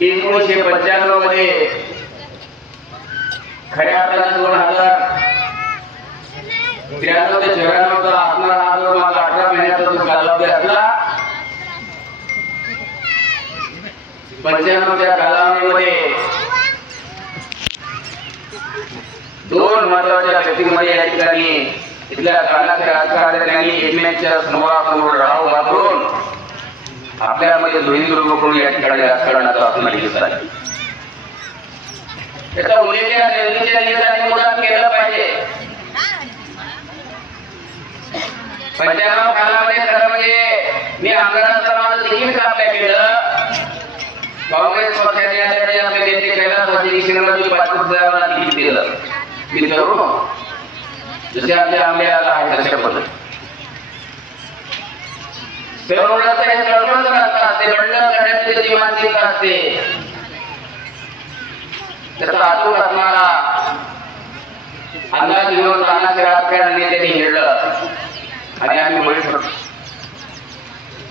1995 मध्ये खऱ्या अर्थाने 2093 ते 94 चा असणारा हा जो माझा 18 महिन्याचा जो कालावधी असला 95 च्या कालावधीमध्ये दोन महत्वाच्या व्यक्तींमध्ये या ठिकाणी इथल्या कानाच्या राजकारण्यांनी एकमेकांच्या समोरासमोर लढाऊ घालून आपल्यामध्ये दोन्ही करून या ठिकाणी राजकारणाचा असणार दिसत आहे. त्याचा उल्लेख या जनतेच्या निमित्ताने मुळात केलं पाहिजे. 95 कालामध्ये खरं म्हणजे मी आमदारांचा माझं देखील काम काय केलं. काँग्रेस पक्षाने यासाठी आपले नेते कैलासवासी शिंदेजी पाटकुर्त्याला तिकीट दिलं. मी तरुण जसे आपल्या आंब्याला आहे तशा पद्धती तरुणाचं हे तळमळ असतात. ते लढणं करण्याची जी मानसिकता असते त्याचा अचूक असणारा अंदाज घेऊन तानाचे राजकारणी त्यांनी हिरलं आणि आम्ही बळी पडलो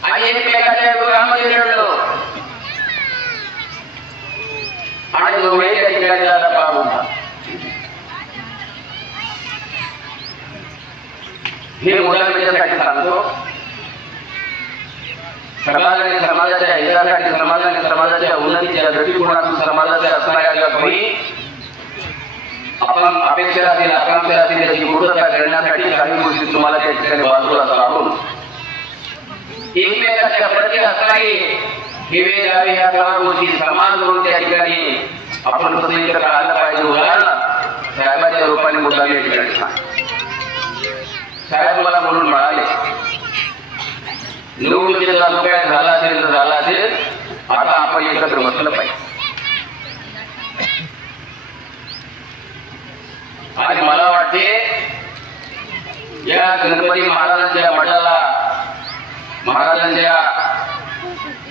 आणि एकमेकाच्या विरोधामध्ये लढलो आणि दोघेही त्या ठिकाणी झाला पार होता. हे मुलांसाठी सांगतो. समाजाने समाजाच्या हितासाठी समाजाने समाजाच्या उन्नतीच्या दृष्टिकोनातून समाजाच्या असणाऱ्या काही आपण अपेक्षा असतील आकांक्षा असतील त्याची पूर्तता करण्यासाठी काही गोष्टी तुम्हाला त्या ठिकाणी बाजूला सारून एकमेकाच्या प्रति असणारी हेवे द्यावे ह्या सर्व गोष्टी समान करून त्या ठिकाणी आपण कसं एकत्र आलं पाहिजे. उदाहरण साहेबाच्या रूपाने मुद्दाम या ठिकाणी साहेब मला म्हणून म्हणाले निवडणुकीचा काय झाला असेल तर झाला असेल आता आपण एकत्र बसलं पाहिजे. आणि मला वाटते या गणपती महाराजांच्या मठाला महाराजांच्या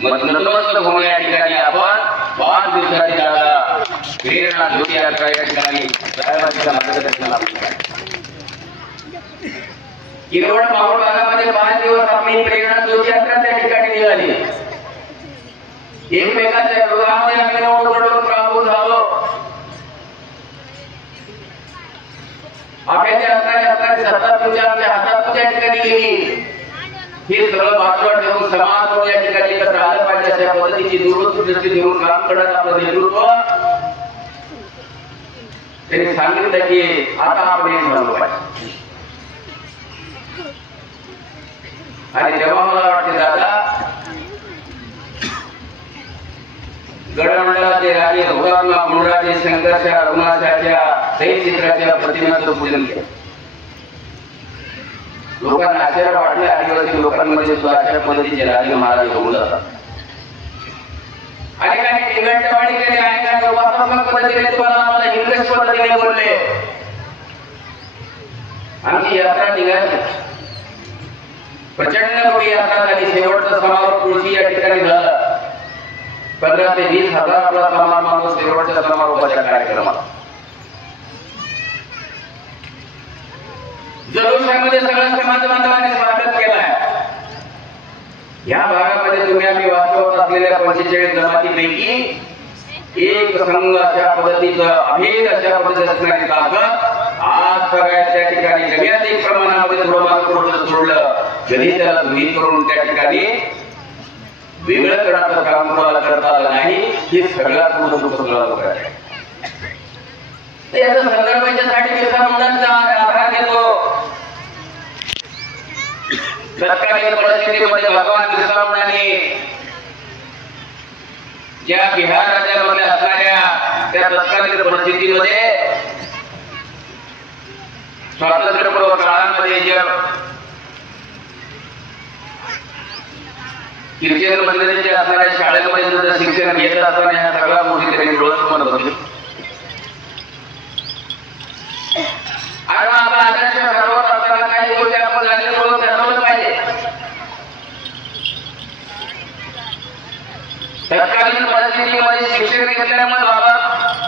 नतमस्तक होऊन या ठिकाणी आपण 5 दिवसाची काळाला प्रेरणा ज्योती यात्रा या ठिकाणी साहेबांच्या मार्गदर्शनाला किरवळ मावळ भागामध्ये 5 दिवस आपली प्रेरणा ज्योती यात्रा त्या ठिकाणी निघाली. एकमेकाच्या विरोधामध्ये आम्ही निवडणूक प्रभावित झालो. आपल्या असणारी सत्ता तुमच्या आमच्या हातात त्या ठिकाणी गेली. हे सगळं बाजूला ठेवून समाज या ठिकाणी एकत्र आलं पाहिजे अशा पद्धतीची दूरदृष्टी दृष्टी घेऊन काम करत आपलं नेतृत्व त्यांनी सांगितलं की आता आपण एक झालो पाहिजे. आणि तेव्हा मला वाटते दादा गडमंडळाचे राजे हुतात्मा गुणराजे शंकरच्या रघुनाथाच्या तैलचित्राच्या प्रतिमेचं पूजन केलं. लोकांना आश्चर्य वाटले. आदिवासी लोकांमध्ये सुद्धा अशा पद्धतीचे राजे महाराज होऊन जातात. अनेकांनी तिघंटवाणी केली. अनेकांनी उपासनात्मक पद्धतीने तुम्हाला आम्हाला इंग्लिश पद्धतीने बोलले. आमची यात्रा निघाली. प्रचंड मोठी यात्रा झाली. शेवटचा समारोप तुळशी या ठिकाणी झाला. 15 ते 20 हजार आपला सामान माणूस शेवटच्या समारोपाच्या कार्यक्रमाला जल्लोषामध्ये सगळ्या समाज बांधवांनी स्वागत केलं आहे. या भागामध्ये तुम्ही आम्ही वास्तवत असलेल्या 45 जमातीपैकी एक संघ अशा पद्धतीचं अभेद अशा पद्धतीचं असणारी ताकद आज सगळ्या त्या ठिकाणी कमीत एक प्रमाणामध्ये थोडं सोडलं कधी त्याला दूर करून त्या ठिकाणी वेगळं करण्याचं काम कोणाला करता आलं नाही. हे सगळ्यात मोठं दुःख लोक आहे. याचा संदर्भ याच्यासाठी बिरसा मुंडांचा आधार घेतो. तत्कालीन परिस्थितीमध्ये भगवान बिरसा मुंडांनी ज्या बिहार राज्यामध्ये असणाऱ्या त्या तत्कालीन परिस्थितीमध्ये स्वातंत्र्यपूर्व काळामध्ये जे कीर्तन मंदिराचे असणाऱ्या शाळेमध्ये सुद्धा शिक्षण घेत असताना ह्या सगळ्या गोष्टी त्यांनी डोळ्यात म्हणत होते. आणि आपण आदर्श ठरवत असताना काही गोष्टी आपण जाणीव करून ठरवलं पाहिजे. तत्कालीन परिस्थितीमध्ये शिक्षण घेतल्यामुळे बाबा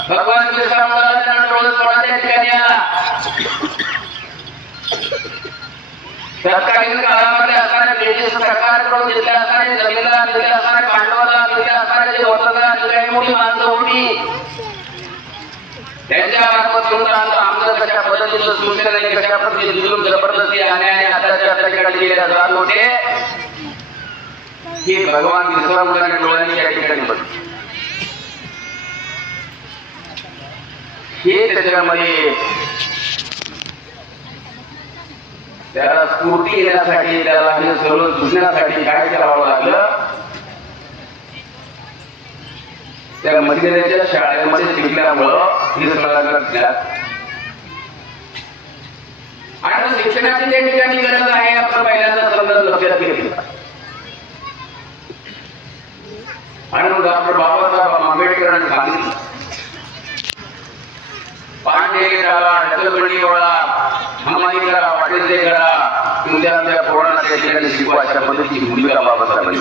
भगवान बिरसा मुंडा त्यांना डोळ्यात कोणाच्या ठिकाणी आला तत्कालीन काळामध्ये असणारे ब्रिटिश सरकारकडून तिथले असणारे जमीनदार, तिथले असणारे पांडवदार, तिथले असणारे जे वतनदार, काही मोठी माणसं होती, त्यांच्या मार्फत आमचं कशा पद्धतीचं शोषण आणि कशा पद्धतीचे जुलूम जबरदस्ती अन्याय आताच्या ठिकाणी केल्या जात होते ही भगवान बिरसा मुंडांच्या डोळ्यांनी या ठिकाणी बघितले. हे त्याच्यामध्ये त्याला स्फूर्ती येण्यासाठी, त्याला हे सर्व सुचण्यासाठी काय करावं लागलं, त्या मदिनेच्या शाळेमध्ये शिकल्यामुळं ही सगळं आणि शिक्षणाची त्या ठिकाणी गरज आहे आपण पहिल्यांदा समजा लक्षात घेतलं. आणि मग डॉक्टर बाबासाहेब आंबेडकरांनी सांगितलं पांडे करा, ढकलबंडी वळा, हमाली करा, वाटेल ते करा, तुमच्या आमच्या पोरांना त्या ठिकाणी शिकवा, अशा पद्धतीची भूमिका बाबासाहेबांनी.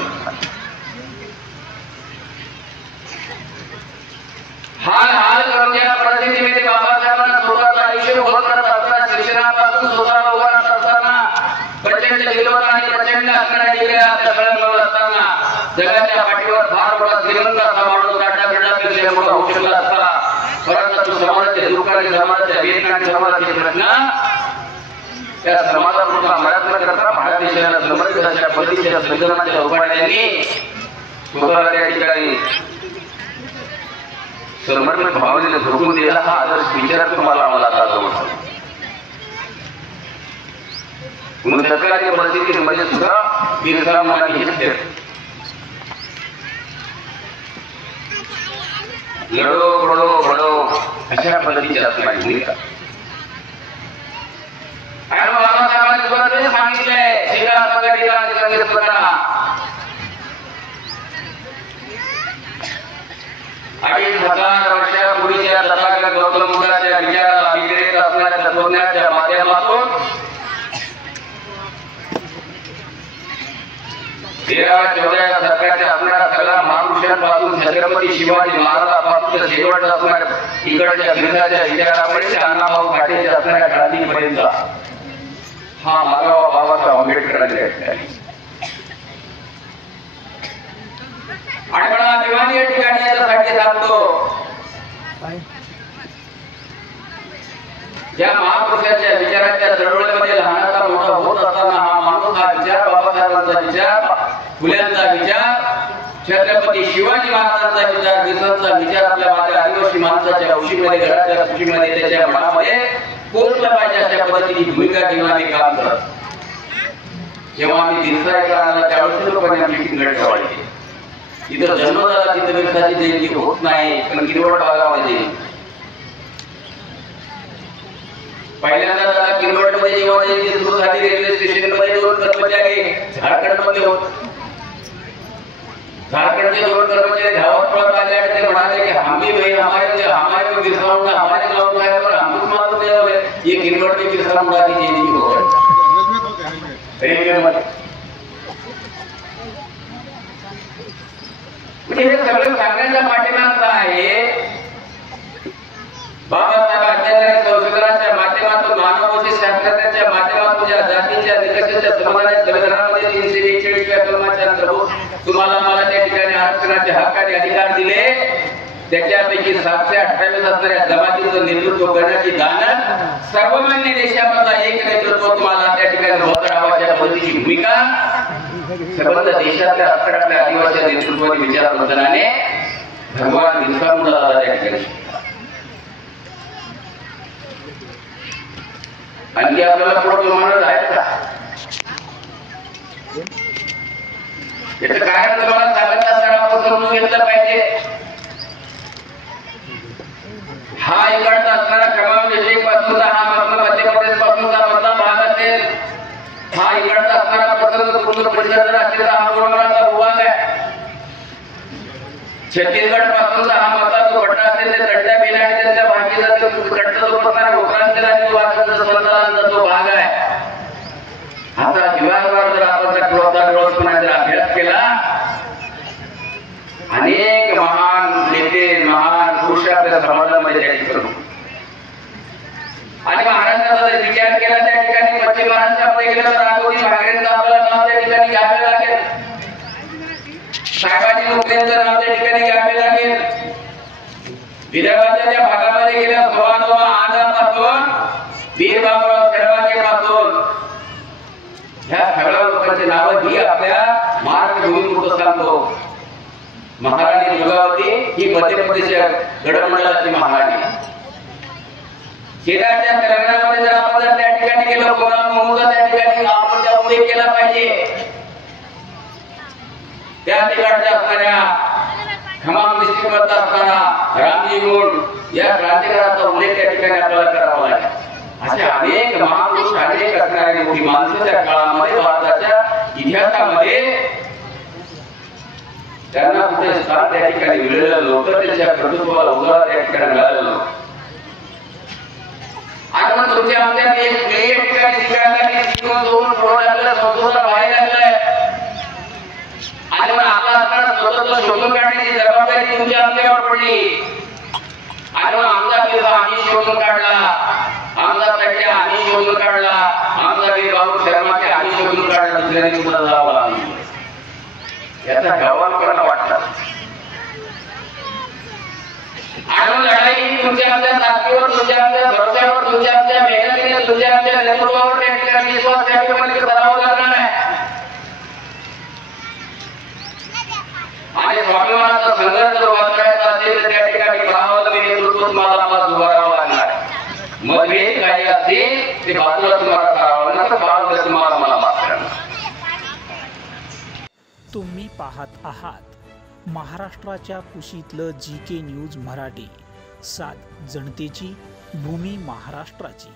हाल करून ज्या परिस्थितीमध्ये बाबासाहेबांना स्वतःचं आयुष्य उभं करत असताना, शिक्षणापासून स्वतःला उभं राहत असताना, प्रचंड दिलवत आणि प्रचंड असणाऱ्या दिलेल्या सगळ्यांवर असताना, जगाच्या पाठीवर फार मोठा श्रीमंत असा माणूस राजा मोठा होऊ शकला असता, परंतु समाजाचे दुःख आणि समाजाच्या वेदना आणि समाजाचे प्रश्न त्या समाजापुरता मर्यादित करता भारत देशाला समर्पित अशा पद्धतीच्या संघटनाच्या उभारण्याने स्वतःला त्या ठिकाणी समर्पण भावनेने झोकून दिला. हा आदर्श विचार तुम्हाला आम्हाला आता जमतो. मग तत्कालीन परिस्थितीमध्ये सुद्धा बिरसा मुंडांनी लढो बडो बडो अशा पद्धतीची असणारी भूमिका. आणि बाबासाहेबांनी स्वतः सांगितलंय श्रीरामगडीला आणि संघटना 25,000 वर्षापूर्वीच्या तथागत गौतम बुद्धाच्या विचाराला अभिप्रेत असणाऱ्या तत्वज्ञानाच्या माध्यमातून 13-14 शतकाच्या असणाऱ्या सगळ्या महापुरुषांपासून छत्रपती शिवाजी महाराजांपासून शेवट असणाऱ्या इकडच्या बिरसाच्या विचारापर्यंत अण्णाभाऊ साठेच्या असणाऱ्या क्रांतीपर्यंत हा मागावा बाबासाहेब आंबेडकरांच्या ठिकाणी. आणि मला अभिमान या ठिकाणी याच्यासाठी सांगतो, ज्या महापुरुषाच्या विचाराच्या चळवळीमध्ये लहानाचा मोठा होत असताना हा माणूस, हा विचार बाबासाहेबांचा विचार, फुल्यांचा विचार, छत्रपती शिवाजी महाराजांचा विचार, बिरसांचा विचार आपल्या माझ्या आदिवासी माणसाच्या उशीमध्ये, घराच्या खुशीमध्ये, त्याच्या मनामध्ये पोचला पाहिजे अशा पद्धतीची भूमिका घेऊन आम्ही काम करत. जेव्हा आम्ही बिरसा ऐकला त्यावेळेस लोकांनी आमची टिंगड ठेवायची. इथं जन्मदाता तिथं बिरसाची जयंती होत नाही, पण किरवड भागामध्ये पहिल्यांदा किरवडमध्ये जेव्हा जयंती सुरू झाली, रेल्वे स्टेशनमध्ये 2 कर्मचारी झारखंडमध्ये होते. झारखंडचे 2 कर्मचारी धावत पळत आले आणि ते म्हणाले की हमी भाई हमारे बिरसा मुंडा हमारे गाँव का है पर हम मालूम नहीं ये किरवड में बिरसा मुंडा की जयंती हो रही है. हे सगळं सांगण्याच्या पाठीमागचं आहे बाबासाहेब आंबेडकर संशोधनाच्या माध्यमातून, मानववंशी शास्त्रज्ञाच्या माध्यमातून ज्या जातीच्या निकषाच्या समाजाच्या संविधानामध्ये 342 कलमाच्या अंतर्गत तुम्हाला मला त्या ठिकाणी आरक्षणाचे हक्काचे अधिकार दिले, त्याच्यापैकी 728 असणाऱ्या जमातीचं नेतृत्व करण्याची दानत सर्वमान्य देशामधला एक नेतृत्व तुम्हाला त्या ठिकाणी होत राहावाच्या पद्धतीची भूमिका संबंध देशातल्या अखडातल्या आदिवासी नेतृत्वाने विचारवंतनाने भगवान बिरसा मुंडाला त्या ठिकाणी. आणखी आपल्याला पुढे म्हणत आहेत का याचं काय तुम्हाला सांगत असताना आपण समजून घेतलं पाहिजे. हा इकडचा असणारा क्रमांक पासूनचा हा मध्य प्रदेश पासूनचा मधला भाग असेल, हा इकडचा असणारा पूर्ण परिसर असेल हा गोंडवाचा भूभाग आहे. छत्तीसगड पासूनचा हा मधला जो पट्टा असेल ते तड्या बेला आणि त्यांच्या भागीचा कडचा जो प्रकार कोकणांचा आणि वाघांचा संबंधांचा जो भाग आहे. आता विभागावर जर आपण जर अभ्यास केला, अनेक महान नेते महान पुरुष आपल्या समाजामध्ये आणि महाराष्ट्राचा जर विचार केला त्या ठिकाणी पश्चिम महाराष्ट्रामध्ये गेलं तर राघोजी भाकरेंचं आपल्याला नाव त्या ठिकाणी घ्यावे लागेल, साहेबांची नोकऱ्यांचं नाव त्या ठिकाणी घ्यावे लागेल. विदर्भाच्या त्या भागामध्ये गेल्या सोळा आजापासून वीर बाबूराव शेळवाके पासून ह्या सगळ्या लोकांची नावं ही आपल्या मार्गभूमी कुठं सांगतो. महाराणी दुर्गावती ही मध्य प्रदेश गडमंडळाची महाराणी. शेजारच्या तेलंगणामध्ये जर आपण त्या ठिकाणी गेलो कोणाला मोहूचा त्या ठिकाणी आपण त्या उल्लेख केला पाहिजे. त्या ठिकाणच्या असणाऱ्या खमाम डिस्ट्रिक्टमधला असणारा रामजी गोंड या क्रांतिकारकाचा उल्लेख त्या ठिकाणी आपल्याला करावा लागेल. असे अनेक महापुरुष अनेक असणारी मोठी माणसं त्या काळामध्ये भारताच्या इतिहासामध्ये त्यांना कुठे स्थान त्या ठिकाणी मिळालेलं नव्हतं. त्यांच्या कर्तृत्वाला उजाळा त्या ठिकाणी मिळालेला नव्हता. आज पण तुमच्या आमच्या एक ठिकाणी शिकायला शिकवून दोन फ्लोर लागलं संशोधन व्हायला लागलंय आणि मग आपला असणारा स्वतंत्र शोधून काढण्याची जबाबदारी तुमच्या आमच्यावर पडली. आणि मग आमचा वीर आम्ही शोधून काढला, आमचा तट्या आम्ही शोधून काढला, आमचा वीर बाबू शर्माचे आम्ही शोधून काढला, दुसऱ्यांनी तुम्हाला जावं लागलं. याचा जबाबदार वाटतं. आणि लढाई तुमच्या आमच्या ताकदीवर, तुमच्या आमच्या भरोश्यावर, तुमच्या आमच्या मेहनतीने, तुमच्या आमच्या नेतृत्वावर त्या ठिकाणी विश्वास त्या ठिकाणी करावा लागणार आहे. आणि स्वाभिमानाचा संघर्ष जर वाचवायचा असेल तर त्या ठिकाणी परावलंबी नेतृत्व तुम्हाला उभारावं लागणार. मतभेद काही असतील ते बाजूला तुम्हाला करावं लागणार, बाजूला तुम्हाला मला माफ करणार. तुम्ही पाहत आहात महाराष्ट्राच्या कुशीतलं GK न्यूज मराठी, सात जनतेची, भूमी महाराष्ट्राची.